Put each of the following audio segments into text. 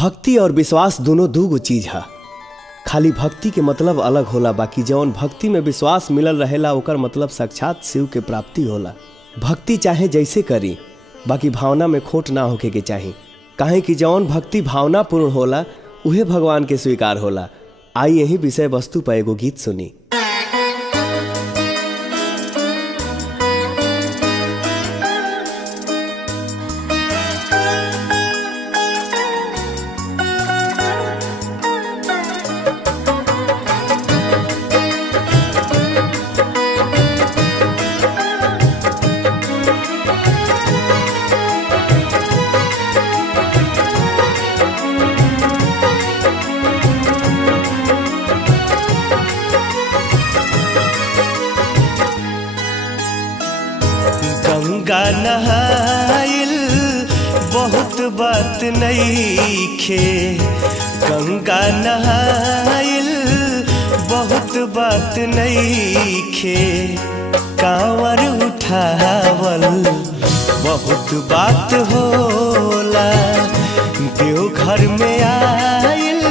भक्ति और विश्वास दोनों दूगो चीज है। खाली भक्ति के मतलब अलग होला, बाकी जौन भक्ति में विश्वास मिलल रहेला ओकर मतलब साक्षात शिव के प्राप्ति होला। भक्ति चाहे जैसे करी, बाकी भावना में खोट ना होके के चाही, काहे कि जौन भक्ति भावना पूर्ण होला उहे भगवान के स्वीकार होला। आई यही विषय वस्तु पर एगो गीत सुनी। गंगा नहाइल बहुत बात नईखे, गंगा नहाइल बहुत बात नईखे, कांवर उठावल बहुत बात होला, देवघर में आइल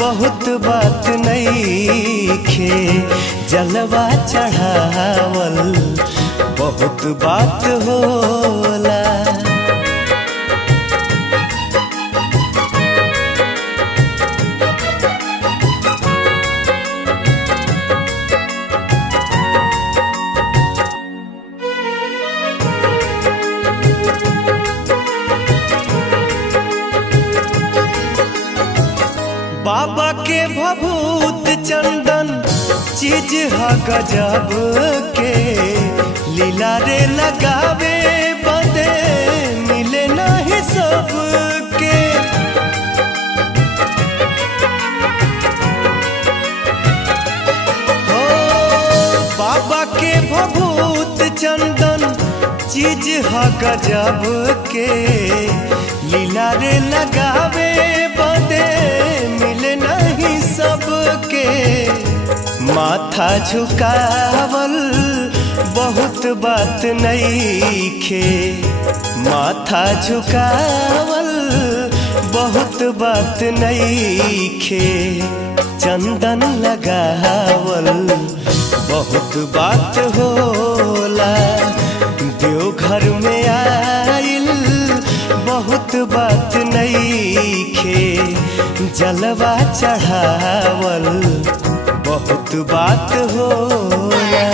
बहुत बात नईखे, जलवा चढ़ावल बहुत बात होला। बाबा के भभूत चंदन चीज है गजब के, लीला रे लगावे बदे मिले नहीं सबके। हो बाबा के भभूत चंदन चीज है गजब के, लीला रे लगावे बदे मिले नहीं सबके। माथा झुकावल बहुत बात नईखे, माथा झुकावल बहुत बात नईखे, चंदन लगावल बहुत बात होला, देवघर में आइल बहुत बात नईखे, जलवा चढ़ावल बहुत बात होला।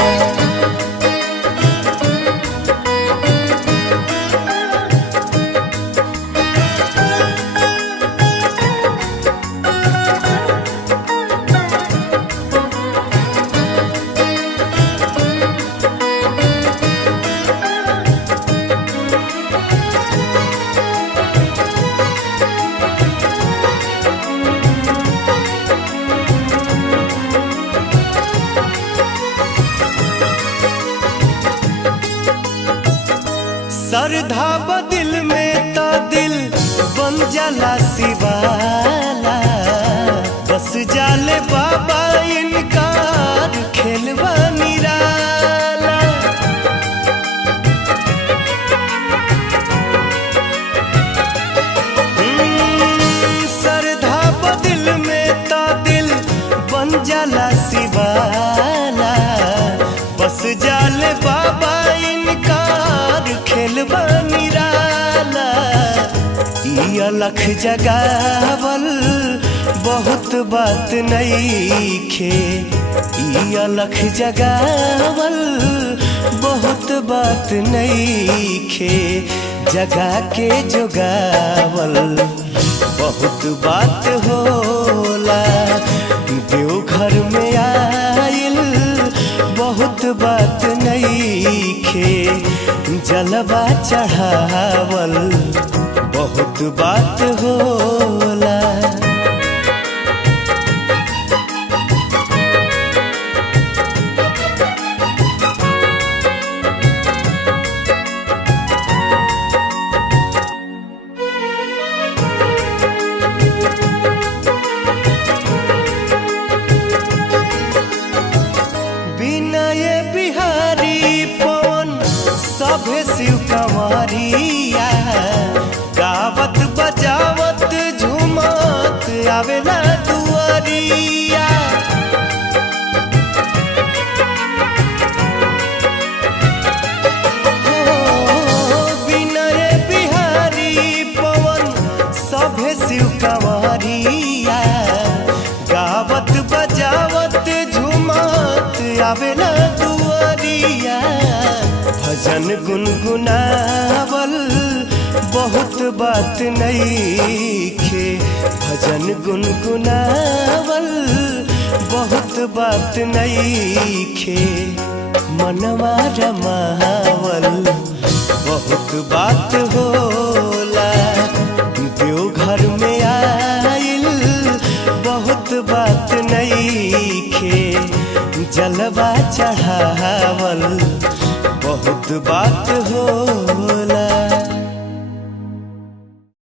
श्रद्धा बदिल में तो दिल बन जाला शिवाला, बस जाले बाबा इनकार खेलवा निराला। श्रद्धा बदिल में तो दिल बन जाला शिवाला, बस जाले बाबा इनकार खेलवा निराला। ई अलख जगावल बहुत बात नईखे, ई अलख जगावल बहुत बात नईखे, जगा के जोगावल बहुत बात होला, देवघर में आइल बहुत बात नईखे, जलवा चढ़ावल बहुत बात होला। विनय बिहारी पवन शिव कंवरिया गावत बजावत झूम शिव कंवरिया गावत बजावत झूमत आवेला दुआरिया भजन गुनगुनावल बहुत बात नईखे भजन गुनगुनावल बहुत बात नईखे मनवा रमावल बहुत बात होला देवघर में आइल बहुत बात नईखे जलवा चढ़ावल बहुत बात हो